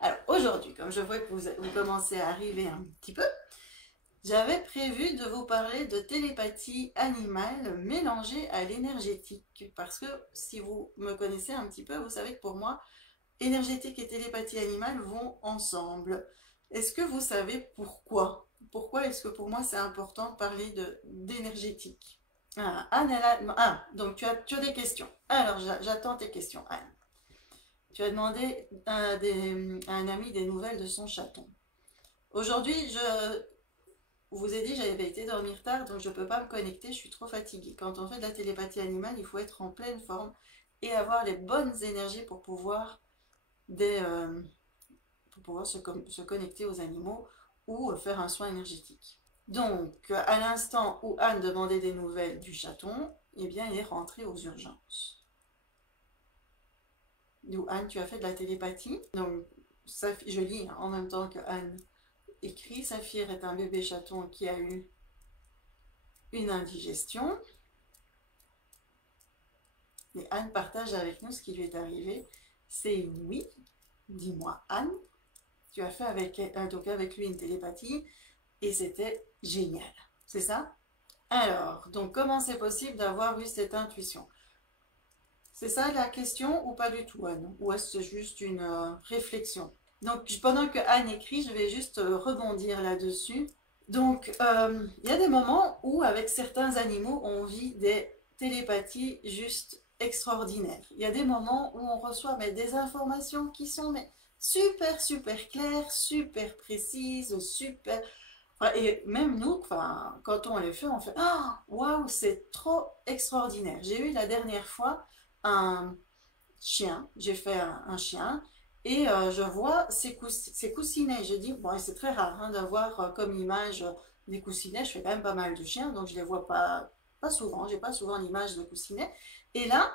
Alors aujourd'hui, comme je vois que vous commencez à arriver un petit peu, j'avais prévu de vous parler de télépathie animale mélangée à l'énergétique. Parce que si vous me connaissez un petit peu, vous savez que pour moi, énergétique et télépathie animale vont ensemble. Est-ce que vous savez pourquoi? Pourquoi est-ce que pour moi c'est important de parler d'énergétique? Anne, donc tu as des questions. Alors j'attends tes questions, Anne. Tu as demandé à un ami des nouvelles de son chaton. Aujourd'hui, je vous ai dit, j'avais été dormir tard, donc je ne peux pas me connecter, je suis trop fatiguée. Quand on fait de la télépathie animale, il faut être en pleine forme et avoir les bonnes énergies pour pouvoir se connecter aux animaux ou faire un soin énergétique. Donc, à l'instant où Anne demandait des nouvelles du chaton, eh bien, il est rentré aux urgences. D'où Anne, tu as fait de la télépathie. Donc, je lis en même temps que Anne écrit. Saphir est un bébé chaton qui a eu une indigestion. Et Anne partage avec nous ce qui lui est arrivé. C'est une oui. Dis-moi, Anne, tu as fait avec lui une télépathie et c'était génial. C'est ça? Alors, donc comment c'est possible d'avoir eu cette intuition? C'est ça la question ou pas du tout, Anne? Ou est-ce juste une réflexion? Donc, pendant que Anne écrit, je vais juste rebondir là-dessus. Donc, il y a des moments où, avec certains animaux, on vit des télépathies juste extraordinaires. Il y a des moments où on reçoit des informations qui sont super, super claires, super précises, super... Et même nous, quand on les fait, on fait «Ah, waouh, c'est trop extraordinaire». J'ai eu la dernière fois un chien, j'ai fait un chien, et je vois ses coussinets. Je dis, bon, c'est très rare d'avoir comme image des coussinets, je fais quand même pas mal de chiens, donc je les vois pas souvent, j'ai pas souvent l'image de coussinets. Et là,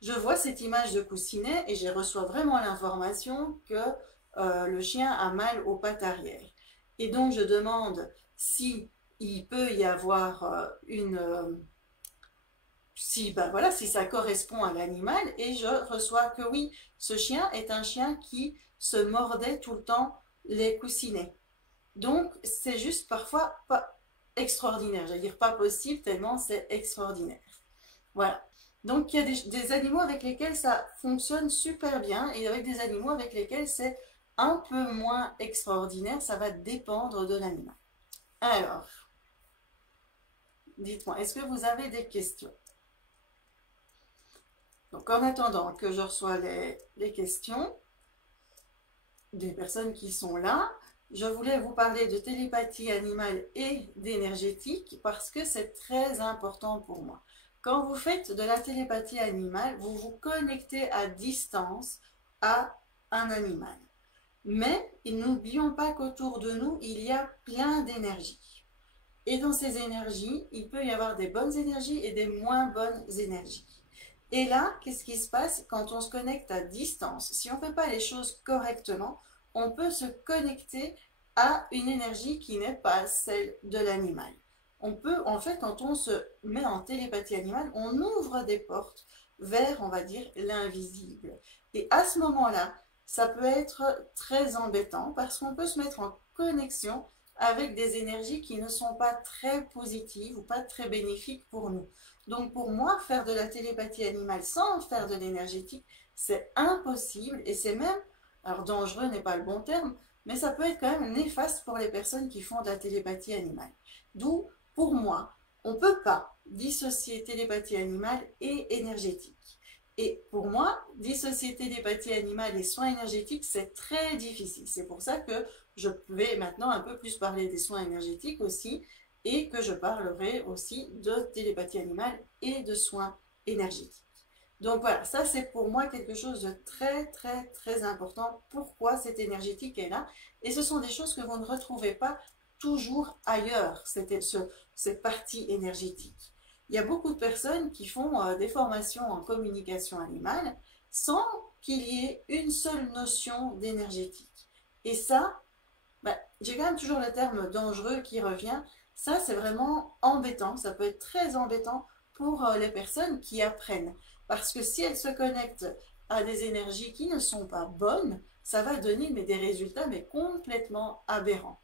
je vois cette image de coussinet et je reçois vraiment l'information que le chien a mal aux pattes arrière. Et donc je demande si il peut y avoir si, ben voilà, si ça correspond à l'animal, et je reçois que oui, ce chien est un chien qui se mordait tout le temps les coussinets. Donc c'est juste parfois pas extraordinaire, j'allais dire pas possible tellement c'est extraordinaire. Voilà. Donc il y a des animaux avec lesquels ça fonctionne super bien et avec des animaux avec lesquels c'est un peu moins extraordinaire, ça va dépendre de l'animal. Alors, dites-moi, est-ce que vous avez des questions? Donc en attendant que je reçois les questions des personnes qui sont là, je voulais vous parler de télépathie animale et d'énergétique parce que c'est très important pour moi. Quand vous faites de la télépathie animale, vous vous connectez à distance à un animal. Mais n'oublions pas qu'autour de nous, il y a plein d'énergies. Et dans ces énergies, il peut y avoir des bonnes énergies et des moins bonnes énergies. Et là, qu'est-ce qui se passe quand on se connecte à distance? Si on ne fait pas les choses correctement, on peut se connecter à une énergie qui n'est pas celle de l'animal. On peut, en fait, quand on se met en télépathie animale, on ouvre des portes vers, on va dire, l'invisible. Et à ce moment-là, ça peut être très embêtant parce qu'on peut se mettre en connexion avec des énergies qui ne sont pas très positives ou pas très bénéfiques pour nous. Donc pour moi, faire de la télépathie animale sans faire de l'énergétique, c'est impossible et c'est même, alors dangereux n'est pas le bon terme, mais ça peut être quand même néfaste pour les personnes qui font de la télépathie animale. D'où, pour moi, on ne peut pas dissocier télépathie animale et énergétique. Et pour moi, dissocier télépathie animale et soins énergétiques, c'est très difficile. C'est pour ça que je vais maintenant un peu plus parler des soins énergétiques aussi, et que je parlerai aussi de télépathie animale et de soins énergétiques. Donc voilà, ça c'est pour moi quelque chose de très très très important. Pourquoi cette énergétique est là? Et ce sont des choses que vous ne retrouvez pas toujours ailleurs, cette partie énergétique. Il y a beaucoup de personnes qui font des formations en communication animale sans qu'il y ait une seule notion d'énergétique. Et ça, j'ai quand même toujours le terme dangereux qui revient. Ça, c'est vraiment embêtant. Ça peut être très embêtant pour les personnes qui apprennent. Parce que si elles se connectent à des énergies qui ne sont pas bonnes, ça va donner mais des résultats mais complètement aberrants.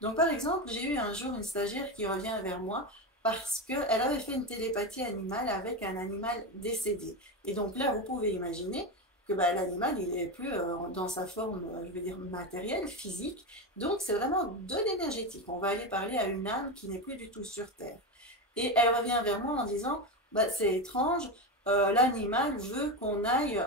Donc par exemple, j'ai eu un jour une stagiaire qui revient vers moi parce qu'elle avait fait une télépathie animale avec un animal décédé. Et donc là, vous pouvez imaginer que bah, l'animal, il n'est plus dans sa forme, je veux dire, matérielle, physique. Donc c'est vraiment de l'énergétique. On va aller parler à une âme qui n'est plus du tout sur Terre. Et elle revient vers moi en disant, bah, c'est étrange, l'animal veut qu'on aille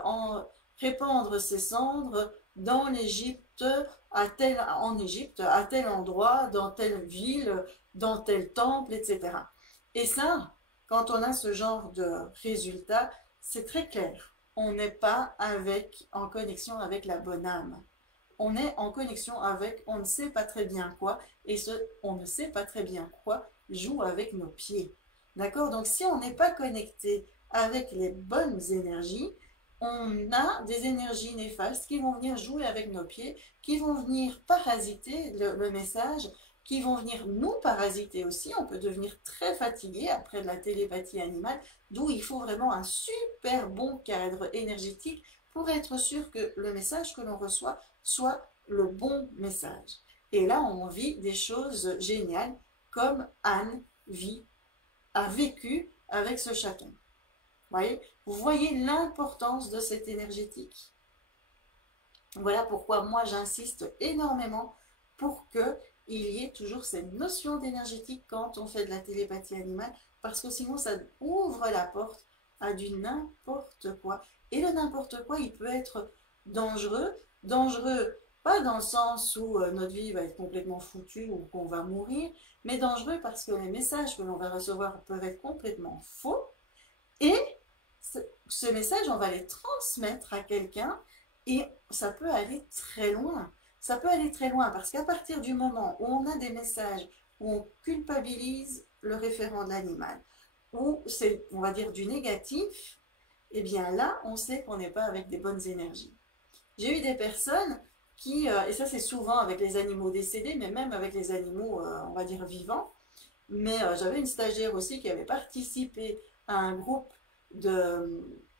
répandre ses cendres dans l'Égypte, en Égypte, à tel endroit, dans telle ville, dans tel temple, etc. Et ça, quand on a ce genre de résultat, c'est très clair. On n'est pas en connexion avec la bonne âme. On est en connexion avec on ne sait pas très bien quoi, et ce on ne sait pas très bien quoi joue avec nos pieds. D'accord? Donc si on n'est pas connecté avec les bonnes énergies, on a des énergies néfastes qui vont venir jouer avec nos pieds, qui vont venir parasiter le message, qui vont venir nous parasiter aussi. On peut devenir très fatigué après de la télépathie animale, d'où il faut vraiment un super bon cadre énergétique pour être sûr que le message que l'on reçoit soit le bon message. Et là, on vit des choses géniales comme Anne a vécu avec ce chaton. Vous voyez l'importance de cette énergétique. Voilà pourquoi moi j'insiste énormément pour qu'il y ait toujours cette notion d'énergétique quand on fait de la télépathie animale, parce que sinon ça ouvre la porte à du n'importe quoi. Et le n'importe quoi, il peut être dangereux, dangereux pas dans le sens où notre vie va être complètement foutue ou qu'on va mourir, mais dangereux parce que les messages que l'on va recevoir peuvent être complètement faux, et ce message, on va les transmettre à quelqu'un et ça peut aller très loin. Ça peut aller très loin parce qu'à partir du moment où on a des messages où on culpabilise le référent de l'animal, où c'est, on va dire, du négatif, eh bien là, on sait qu'on n'est pas avec des bonnes énergies. J'ai eu des personnes qui, et ça c'est souvent avec les animaux décédés, mais même avec les animaux, on va dire, vivants, mais j'avais une stagiaire aussi qui avait participé à un groupe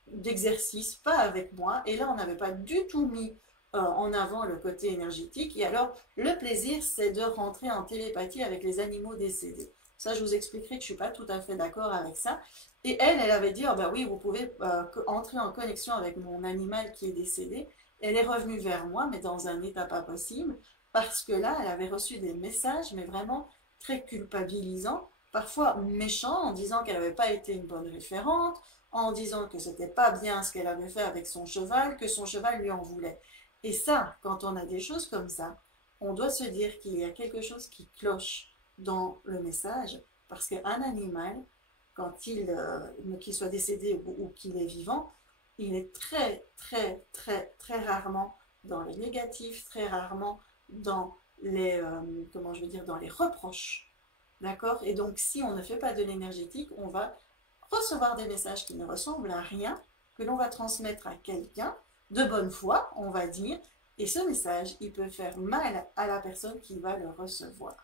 d'exercices, pas avec moi, et là on n'avait pas du tout mis en avant le côté énergétique, et alors le plaisir c'est de rentrer en télépathie avec les animaux décédés. Ça je vous expliquerai que je ne suis pas tout à fait d'accord avec ça. Et elle avait dit, oh, bah oui, vous pouvez entrer en connexion avec mon animal qui est décédé. Elle est revenue vers moi, mais dans un état pas possible, parce que là, elle avait reçu des messages, mais vraiment très culpabilisants, parfois méchants, en disant qu'elle n'avait pas été une bonne référente, en disant que c'était pas bien ce qu'elle avait fait avec son cheval, que son cheval lui en voulait. Et ça, quand on a des choses comme ça, on doit se dire qu'il y a quelque chose qui cloche dans le message, parce qu'un animal, quand qu'il soit décédé ou qu'il est vivant, il est très, très, très, très rarement dans les négatifs, très rarement dans les, comment je veux dire, dans les reproches. D'accord? Et donc, si on ne fait pas de l'énergétique, on va recevoir des messages qui ne ressemblent à rien, que l'on va transmettre à quelqu'un, de bonne foi, on va dire, et ce message, il peut faire mal à la personne qui va le recevoir.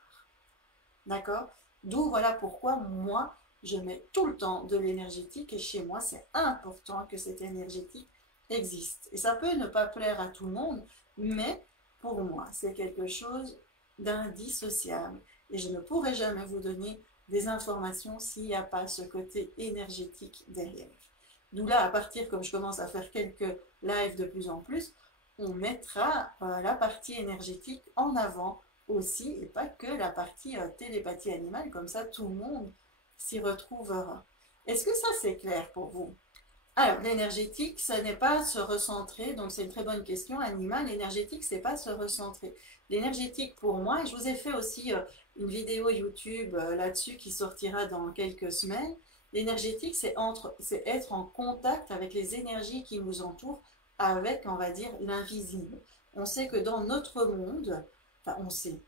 D'accord? D'où voilà pourquoi moi, je mets tout le temps de l'énergétique et chez moi, c'est important que cette énergétique existe. Et ça peut ne pas plaire à tout le monde, mais pour moi, c'est quelque chose d'indissociable. Et je ne pourrai jamais vous donner des informations s'il n'y a pas ce côté énergétique derrière. D'où là, à partir, comme je commence à faire quelques lives de plus en plus, on mettra la partie énergétique en avant aussi, et pas que la partie télépathie animale, comme ça tout le monde s'y retrouvera. Est-ce que ça c'est clair pour vous? Alors, l'énergétique, ce n'est pas se recentrer, donc c'est une très bonne question. Animal, l'énergétique, c'est pas se recentrer. L'énergétique, pour moi, et je vous ai fait aussi une vidéo YouTube là-dessus qui sortira dans quelques semaines. L'énergétique, c'est être en contact avec les énergies qui nous entourent, avec, on va dire, l'invisible. On sait que dans notre monde, enfin, on sait,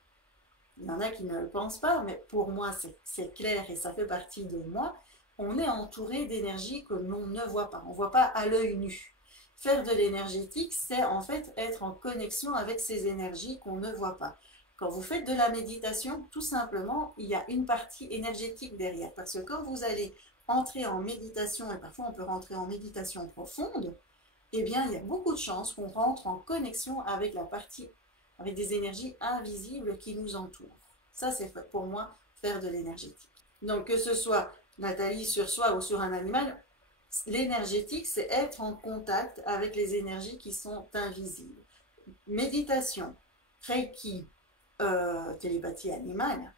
il y en a qui ne le pensent pas, mais pour moi, c'est clair et ça fait partie de moi. On est entouré d'énergie que l'on ne voit pas. On ne voit pas à l'œil nu. Faire de l'énergétique, c'est en fait être en connexion avec ces énergies qu'on ne voit pas. Quand vous faites de la méditation, tout simplement, il y a une partie énergétique derrière. Parce que quand vous allez entrer en méditation, et parfois on peut rentrer en méditation profonde, eh bien, il y a beaucoup de chances qu'on rentre en connexion avec la partie, avec des énergies invisibles qui nous entourent. Ça, c'est pour moi faire de l'énergétique. Donc, que ce soit Nathalie sur soi ou sur un animal, l'énergétique, c'est être en contact avec les énergies qui sont invisibles. Méditation, Reiki, télépathie animale,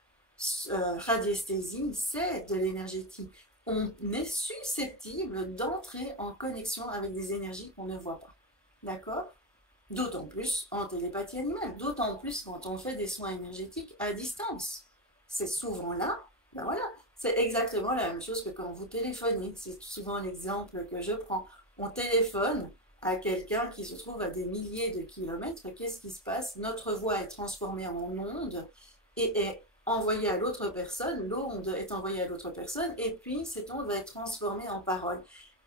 radiesthésie, c'est de l'énergétique. On est susceptible d'entrer en connexion avec des énergies qu'on ne voit pas. D'accord? D'autant plus en télépathie animale, d'autant plus quand on fait des soins énergétiques à distance. C'est souvent là, ben voilà, c'est exactement la même chose que quand vous téléphonez. C'est souvent l'exemple que je prends. On téléphone à quelqu'un qui se trouve à des milliers de kilomètres. Qu'est-ce qui se passe? Notre voix est transformée en onde et est envoyée à l'autre personne. L'onde est envoyée à l'autre personne et puis cette onde va être transformée en parole.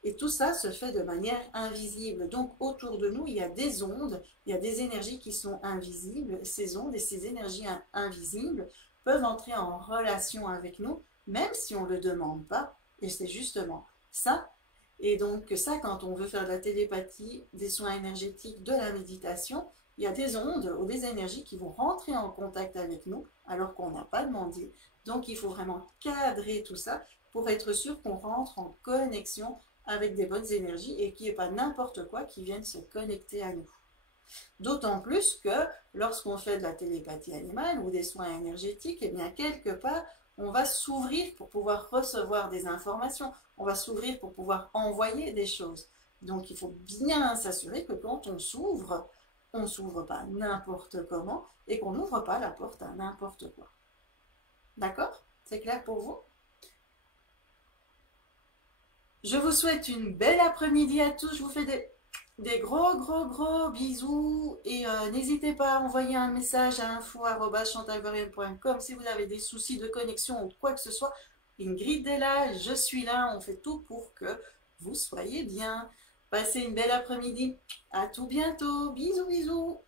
Et tout ça se fait de manière invisible. Donc autour de nous, il y a des ondes, il y a des énergies qui sont invisibles. Ces ondes et ces énergies invisibles peuvent entrer en relation avec nous, même si on ne le demande pas. Et c'est justement ça. Et donc ça, quand on veut faire de la télépathie, des soins énergétiques, de la méditation, il y a des ondes ou des énergies qui vont rentrer en contact avec nous alors qu'on n'a pas demandé. Donc il faut vraiment cadrer tout ça pour être sûr qu'on rentre en connexion avec des bonnes énergies et qu'il n'y ait pas n'importe quoi qui vienne se connecter à nous. D'autant plus que lorsqu'on fait de la télépathie animale ou des soins énergétiques, eh bien quelque part, on va s'ouvrir pour pouvoir recevoir des informations, on va s'ouvrir pour pouvoir envoyer des choses. Donc il faut bien s'assurer que quand on ne s'ouvre pas n'importe comment et qu'on n'ouvre pas la porte à n'importe quoi. D'accord? C'est clair pour vous? Je vous souhaite une belle après-midi à tous. Je vous fais des gros bisous. Et n'hésitez pas à envoyer un message à info@chantalvarienne.com si vous avez des soucis de connexion ou quoi que ce soit. Ingrid est là, je suis là. On fait tout pour que vous soyez bien. Passez une belle après-midi. À tout bientôt. Bisous.